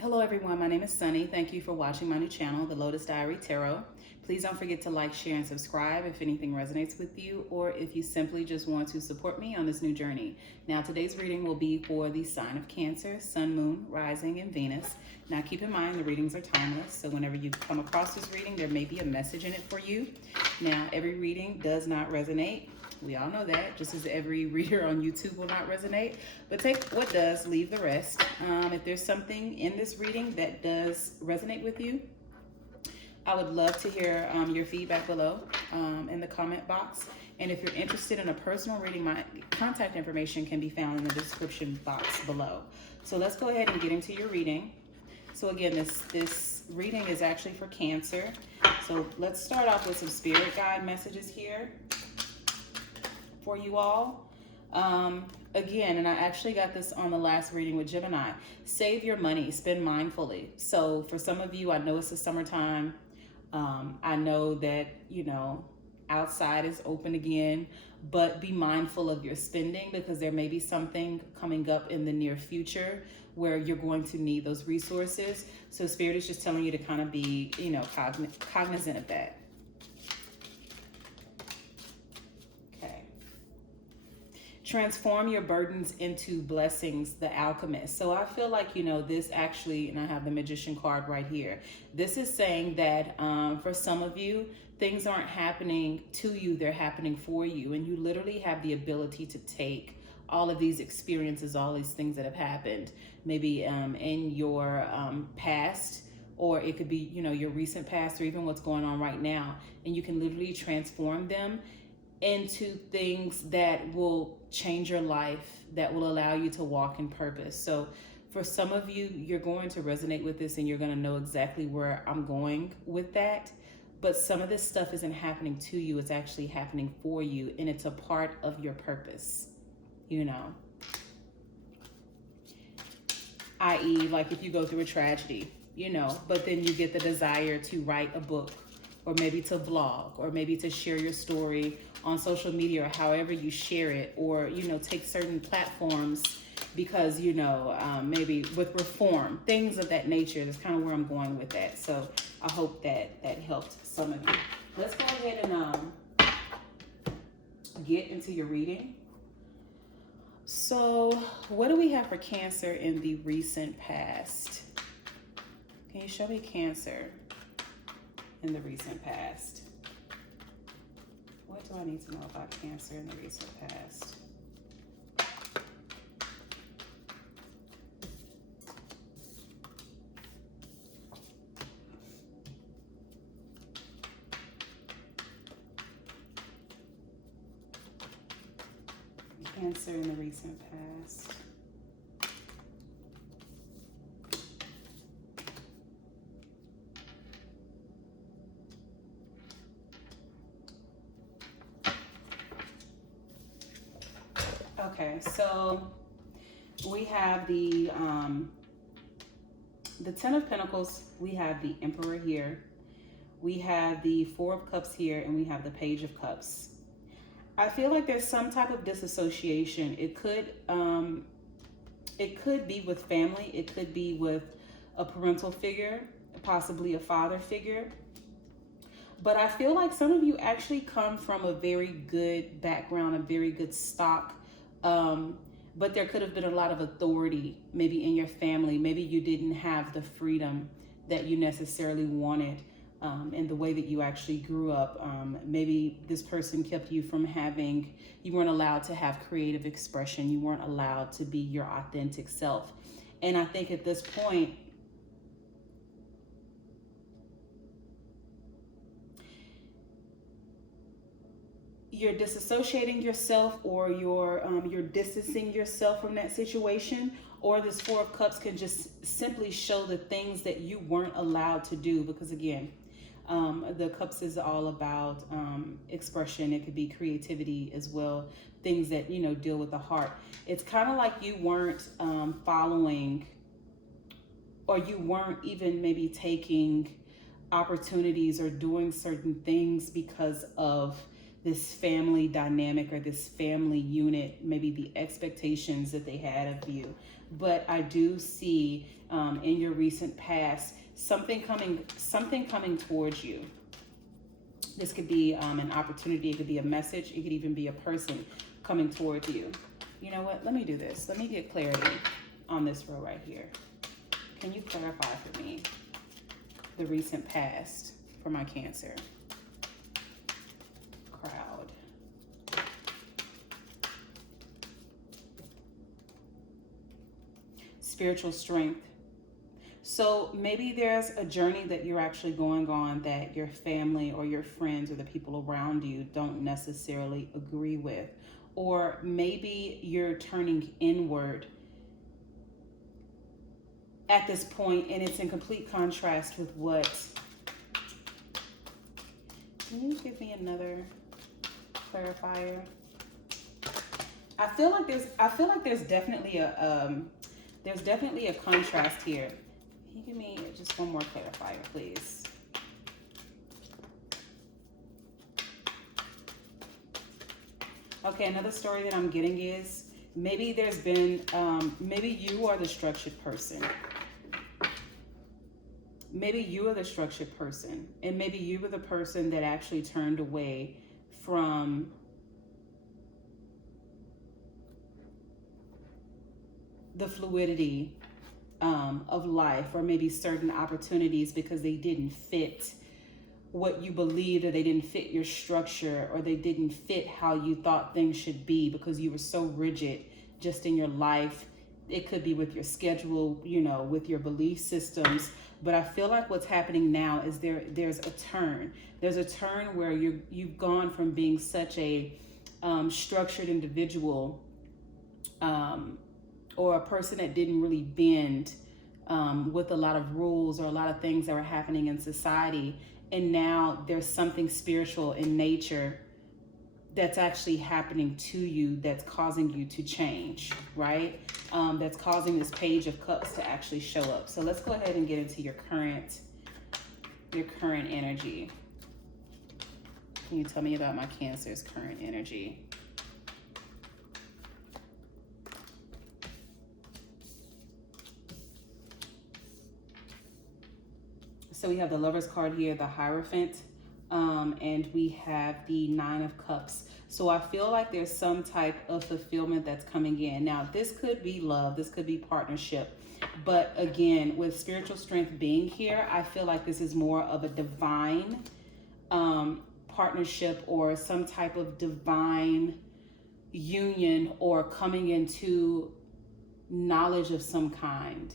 Hello everyone, my name is Sunny. Thank you for watching my new channel, the Lotus Diary Tarot. Please don't forget to like, share, and subscribe if anything resonates with you or if you simply just want to support me on this new journey. Now today's reading will be for the sign of Cancer, Sun, Moon, Rising, and Venus. Now keep in mind the readings are timeless, so whenever you come across this reading, there may be a message in it for you. Now every reading does not resonate. We all know that, just as every reader on YouTube will not resonate. But take what does, leave the rest. If there's something in this reading that does resonate with you, I would love to hear your feedback below in the comment box. And if you're interested in a personal reading, my contact information can be found in the description box below. So let's go ahead and get into your reading. So again, this reading is actually for Cancer. So let's start off with some spirit guide messages here for you all. Again, and I actually got this on the last reading with Gemini. Save your money, spend mindfully. So for some of you, I know it's the summertime. I know that, outside is open again, but be mindful of your spending because there may be something coming up in the near future where you're going to need those resources. So Spirit is just telling you to kind of be, cognizant of that. Transform your burdens into blessings, the alchemist. So I feel like, this actually, and I have the magician card right here. This is saying that for some of you, things aren't happening to you, they're happening for you. And you literally have the ability to take all of these experiences, all these things that have happened, maybe in your past, or it could be, your recent past, or even what's going on right now. And you can literally transform them into things that will change your life, that will allow you to walk in purpose. So for some of you, you're going to resonate with this and you're going to know exactly where I'm going with that. But some of this stuff isn't happening to you, it's actually happening for you, and it's a part of your purpose, i.e. like if you go through a tragedy, but then you get the desire to write a book, or maybe to vlog, or maybe to share your story on social media, or however you share it, or, take certain platforms because, maybe with reform, things of that nature. That's kind of where I'm going with that. So I hope that helped some of you. Let's go ahead and get into your reading. So what do we have for Cancer in the recent past? Can you show me Cancer in the recent past? What do I need to know about Cancer in the recent past? Cancer in the recent past. Okay, so we have the Ten of Pentacles, we have the Emperor here, we have the Four of Cups here, and we have the Page of Cups. I feel like there's some type of disassociation. It could be with family, it could be with a parental figure, possibly a father figure. But I feel like some of you actually come from a very good background, a very good stock. But there could have been a lot of authority maybe in your family. Maybe you didn't have the freedom that you necessarily wanted in the way that you actually grew up. Maybe this person kept you from you weren't allowed to have creative expression. You weren't allowed to be your authentic self. And I think at this point, you're disassociating yourself, or you're distancing yourself from that situation, or this Four of Cups can just simply show the things that you weren't allowed to do. Because again, the Cups is all about expression. It could be creativity as well, things that deal with the heart. It's kind of like you weren't following, or you weren't even maybe taking opportunities or doing certain things because of this family dynamic or this family unit, maybe the expectations that they had of you. But I do see in your recent past something coming towards you. This could be an opportunity. It could be a message. It could even be a person coming towards you. You know what? Let me do this. Let me get clarity on this row right here. Can you clarify for me the recent past for my Cancer? Crowd. Spiritual strength. So maybe there's a journey that you're actually going on that your family or your friends or the people around you don't necessarily agree with. Or maybe you're turning inward at this point, and it's in complete contrast with what... Can you give me another clarifier? I feel like there's definitely a contrast here. Can you give me just one more clarifier, please? Okay, another story that I'm getting is maybe there's been, maybe you are the structured person. Maybe you are the structured person, and maybe you were the person that actually turned away from the fluidity of life, or maybe certain opportunities because they didn't fit what you believed, or they didn't fit your structure, or they didn't fit how you thought things should be because you were so rigid just in your life. It could be with your schedule, you know, with your belief systems. But I feel like what's happening now is there's a turn. There's a turn where you've gone from being such a structured individual, or a person that didn't really bend with a lot of rules or a lot of things that were happening in society. And now there's something spiritual in nature that's actually happening to you that's causing you to change, right? That's causing this Page of Cups to actually show up. So let's go ahead and get into your current energy. Can you tell me about my Cancer's current energy? So we have the Lover's card here, the Hierophant, and we have the Nine of Cups. So I feel like there's some type of fulfillment that's coming in. Now, this could be love, this could be partnership. But again, with spiritual strength being here, I feel like this is more of a divine partnership, or some type of divine union, or coming into knowledge of some kind,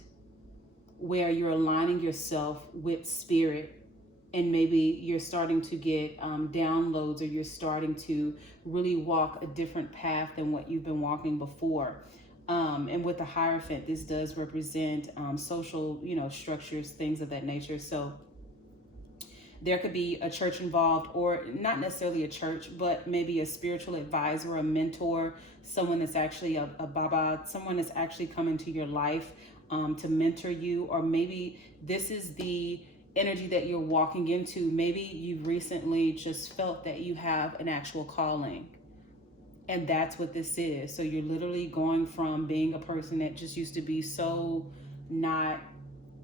where you're aligning yourself with spirit, and maybe you're starting to get downloads, or you're starting to really walk a different path than what you've been walking before. And with the Hierophant, this does represent social, you know, structures, things of that nature. So there could be a church involved, or not necessarily a church, but maybe a spiritual advisor, a mentor, someone that's actually a Baba, someone that's actually come into your life to mentor you. Or maybe this is the energy that you're walking into. Maybe you've recently just felt that you have an actual calling, and that's what this is. So you're literally going from being a person that just used to be so not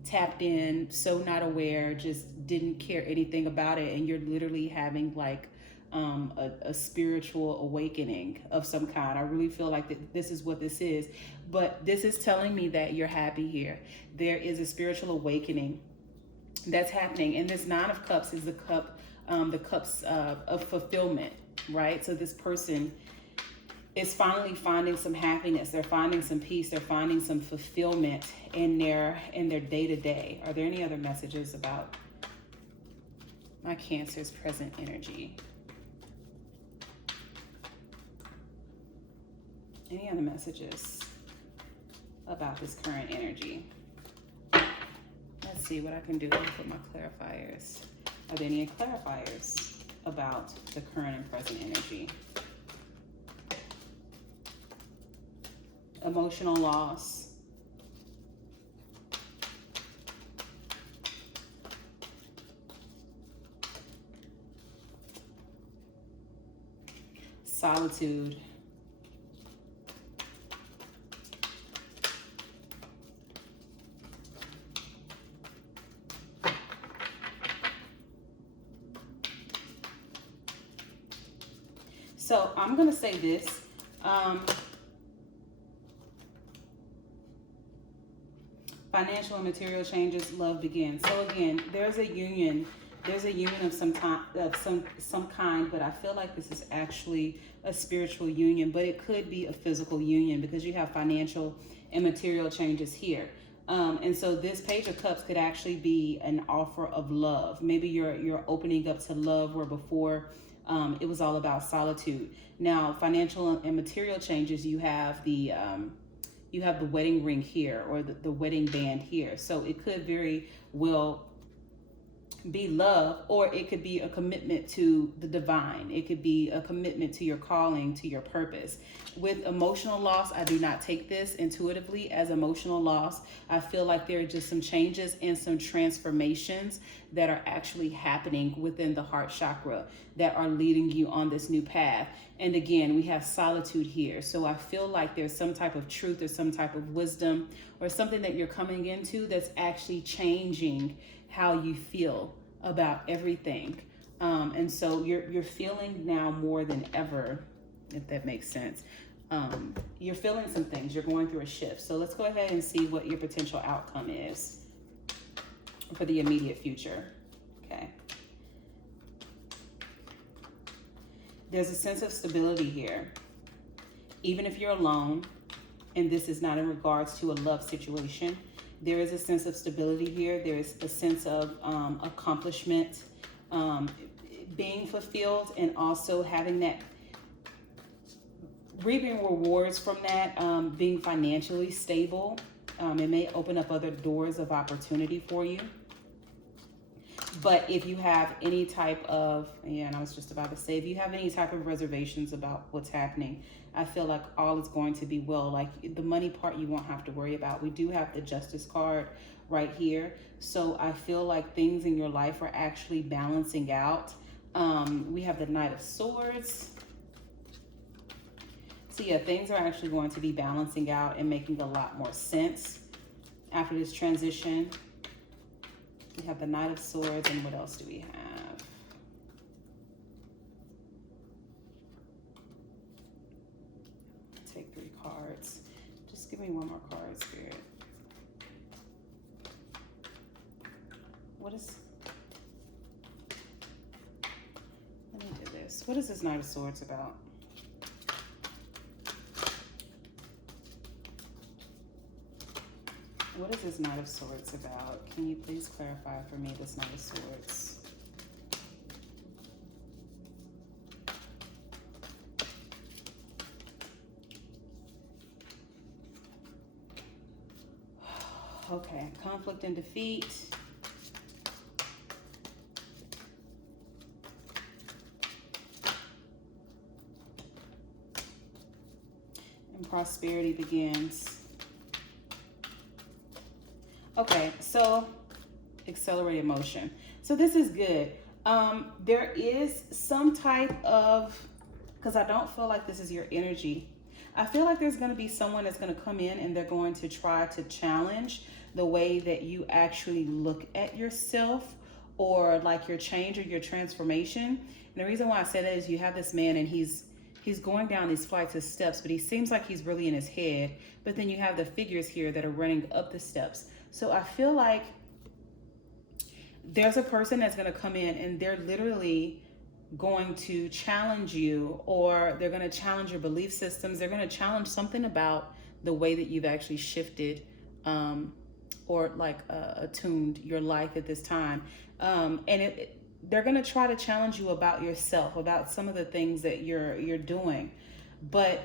tapped in, so not aware, just didn't care anything about it, and you're literally having like a spiritual awakening of some kind. I really feel like this is what this is. But this is telling me that you're happy here. There is a spiritual awakening that's happening. And this Nine of Cups is the cups of fulfillment, right? So this person is finally finding some happiness. They're finding some peace. They're finding some fulfillment in their day-to-day. Are there any other messages about my Cancer's present energy? Any other messages about this current energy? Let's see what I can do with my clarifiers. Are there any clarifiers about the current and present energy? Emotional loss. solitude. So I'm going to say this. Financial and material changes, love begins. So again, there's a union. There's a union of some kind, but I feel like this is actually a spiritual union, but it could be a physical union because you have financial and material changes here. And so this Page of Cups could actually be an offer of love. Maybe you're opening up to love where before it was all about solitude. Now, financial and material changes, you have the wedding ring here, or the wedding band here. So it could very well be love, or it could be a commitment to the divine. It could be a commitment to your calling, to your purpose. With emotional loss, I do not take this intuitively as emotional loss. I feel like there are just some changes and some transformations that are actually happening within the heart chakra that are leading you on this new path. And again, we have solitude here. So I feel like there's some type of truth or some type of wisdom or something that you're coming into that's actually changing how you feel about everything. And so you're feeling now more than ever, if that makes sense. You're feeling some things. You're going through a shift. So let's go ahead and see what your potential outcome is for the immediate future. Okay. There's a sense of stability here. Even if you're alone, and this is not in regards to a love situation, there is a sense of stability here. There is a sense of accomplishment, being fulfilled, and also having that, reaping rewards from that, being financially stable. It may open up other doors of opportunity for you. But if you have any type of, and I was just about to say, if you have any type of reservations about what's happening, I feel like all is going to be well. Like the money part, you won't have to worry about. We do have the Justice card right here. So I feel like things in your life are actually balancing out. We have the Knight of Swords. So yeah, things are actually going to be balancing out and making a lot more sense after this transition. We have the Knight of Swords, and what else do we have? Take 3 cards. Just give me one more card, Spirit. Let me do this. What is this Knight of Swords about? What is this Knight of Swords about? Can you please clarify for me this Knight of Swords? Okay, conflict and defeat. And prosperity begins. Okay, so accelerated motion. So this is good. There is some type of, because I don't feel like this is your energy. I feel like there's going to be someone that's going to come in and they're going to try to challenge the way that you actually look at yourself, or like your change or your transformation. And the reason why I say that is you have this man and he's going down these flights of steps, but he seems like he's really in his head. But then you have the figures here that are running up the steps. So I feel like there's a person that's going to come in and they're literally going to challenge you, or they're going to challenge your belief systems. They're going to challenge something about the way that you've actually shifted or like attuned your life at this time. And they're going to try to challenge you about yourself, about some of the things that you're doing. But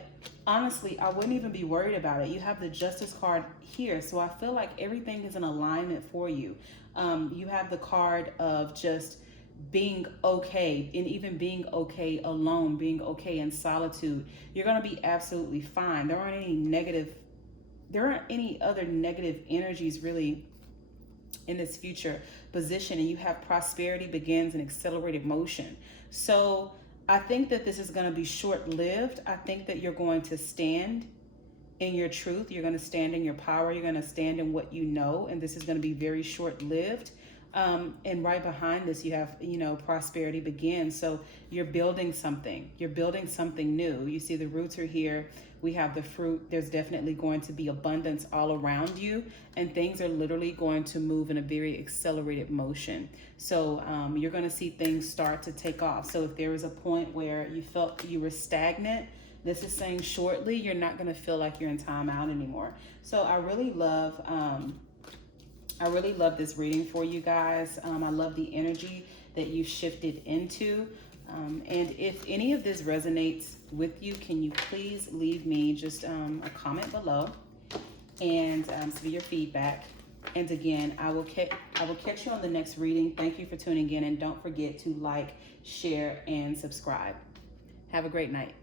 honestly, I wouldn't even be worried about it. You have the Justice card here. So I feel like everything is in alignment for you. You have the card of just being okay, and even being okay alone, being okay in solitude. You're going to be absolutely fine. There aren't any other negative energies really in this future position. And you have prosperity begins and accelerated motion. So I think that this is going to be short-lived. I think that you're going to stand in your truth. You're going to stand in your power. You're going to stand in what you know. And this is going to be very short-lived. And right behind this, you have, prosperity begins. So you're building something. You're building something new. You see the roots are here. We have the fruit. There's definitely going to be abundance all around you. And things are literally going to move in a very accelerated motion. So you're going to see things start to take off. So if there was a point where you felt you were stagnant, this is saying shortly, you're not going to feel like you're in timeout anymore. So I really love this reading for you guys. I love the energy that you shifted into. And if any of this resonates with you, can you please leave me just a comment below and see your feedback. And again, I will catch you on the next reading. Thank you for tuning in, and don't forget to like, share, and subscribe. Have a great night.